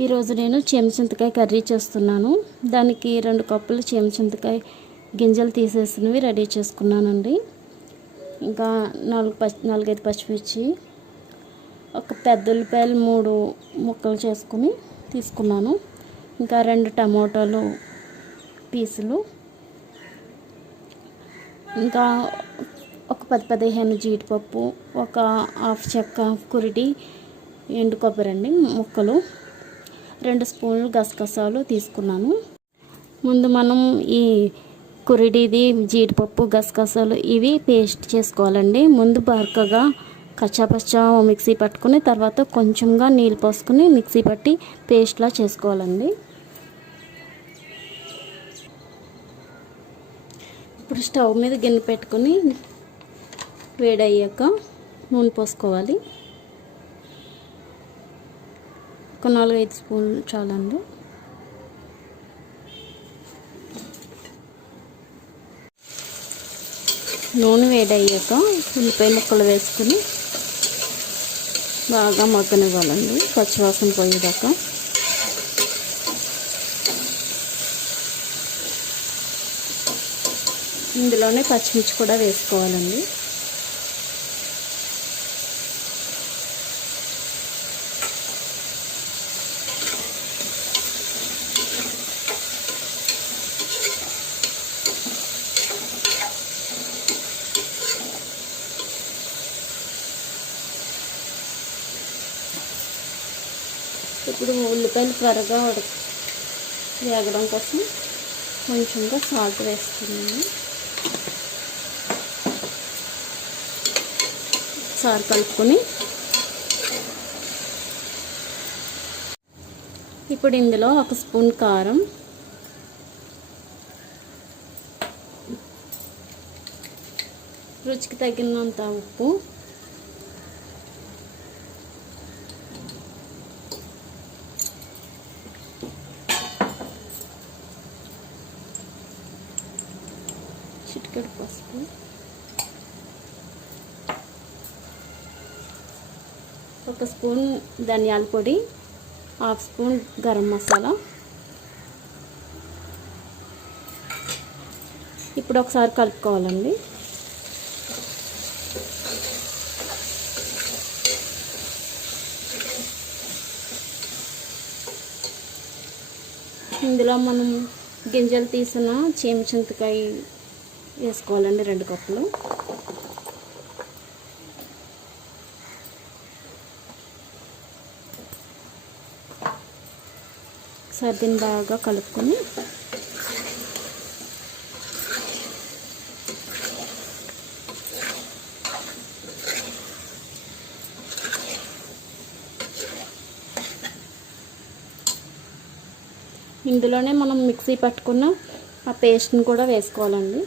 ఈరోజు నేను చీమచింతకాయ కర్రీ చేస్తున్నాను. దానికి 2 కప్పులు చీమచింతకాయ గింజలు తీసేసినవి రెడీ చేసుకున్నానండి. ఇంకా 4-5 పచ్చిమిర్చి, ఒక పెద్ద ఉల్లిపాయలు 3 ముక్కలు చేసుకుని తీసుకున్నాను. ఇంకా 2 టమోటాలు పీసులు, ఇంకా ఒక 10-15 జీడిపప్పు, ఒక హాఫ్ చెక్క కురిడి ఎండు కొబ్బరి అండి ముక్కలు, 2 స్పూన్లు గసగసాలు తీసుకున్నాను. ముందు మనం ఈ కురిడిది జీడిపప్పు గసగసాలు ఇవి పేస్ట్ చేసుకోవాలండి. ముందు బరకగా కచ్చాపచ్చా మిక్సీ పట్టుకుని తర్వాత కొంచెంగా నీళ్ళు పోసుకుని మిక్సీ పట్టి పేస్ట్లా చేసుకోవాలండి. ఇప్పుడు స్టవ్ మీద గిన్నె పెట్టుకుని వేడయ్యాక నూనె పోసుకోవాలి. ఒక 4-5 స్పూన్లు చాలండి. నూనె వేడయ్యాక ఉల్లిపాయ ముక్కలు వేసుకుని బాగా మగ్గనివ్వాలండి, పచ్చివాసన పోయేదాకా. ఇందులోనే పచ్చిమిర్చి కూడా వేసుకోవాలండి. ఇప్పుడు ఉల్లిపాయలు త్వరగా వేగడం కోసం కొంచెంగా సాల్ట్ వేస్తున్నాను. ఒకసారి కలుపుకొని ఇప్పుడు ఇందులో 1 స్పూన్ కారం, రుచికి తగినంత ఉప్పు, చిటికెడు పసుపు, 1 స్పూన్ ధనియాల పొడి, 1/2 స్పూన్ గరం మసాలా. ఇప్పుడు ఒకసారి కలుపుకోవాలండి. ఇందులో మనం గింజలు తీసిన చీమచింతకాయ వేసుకోవాలండి, 2 కప్పులు. ఒకసారి దీన్ని బాగా కలుపుకొని ఇందులోనే మనం మిక్సీ పట్టుకున్న ఆ పేస్ట్ని కూడా వేసుకోవాలండి.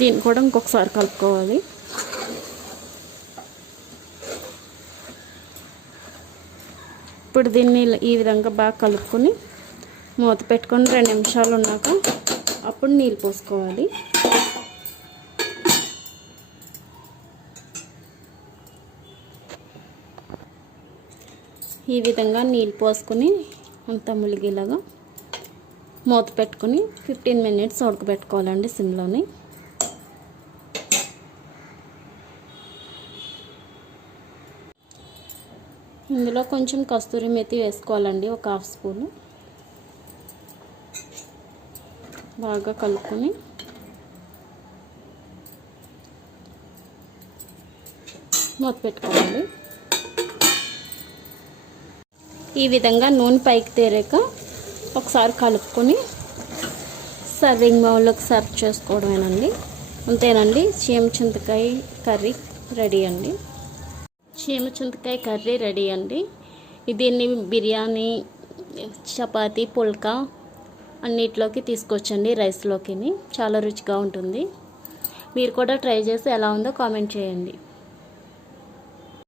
దీన్ని కూడా ఇంకొకసారి కలుపుకోవాలి. ఇప్పుడు దీన్ని ఈ విధంగా బాగా కలుపుకొని మూత పెట్టుకొని 2 నిమిషాలు ఉన్నాక అప్పుడు నీళ్ళు పోసుకోవాలి. ఈ విధంగా నీళ్ళు పోసుకొని అంతా ములిగేలాగా మూత పెట్టుకొని 15 మినిట్స్ ఉడకబెట్టుకోవాలండి సిమ్లోని. ఇందులో కొంచెం కస్తూరి మెతి వేసుకోవాలండి, ఒక 1/2 స్పూను. బాగా కలుపుకొని మూత పెట్టుకోవాలి. ఈ విధంగా నూనె పైకి తేరాక ఒకసారి కలుపుకొని సర్వింగ్ బౌల్లోకి సర్వ్ చేసుకోవడమేనండి. అంతేనండి, చీమచింతకాయ కర్రీ రెడీ అండి. చీమచింతకాయ కర్రీ రెడీ అండి. దీన్ని బిర్యానీ, చపాతీ, పుల్కా అన్నిట్లోకి తీసుకోవచ్చండి, రైస్లోకి. చాలా రుచిగా ఉంటుంది. మీరు కూడా ట్రై చేసి ఎలా ఉందో కామెంట్ చేయండి.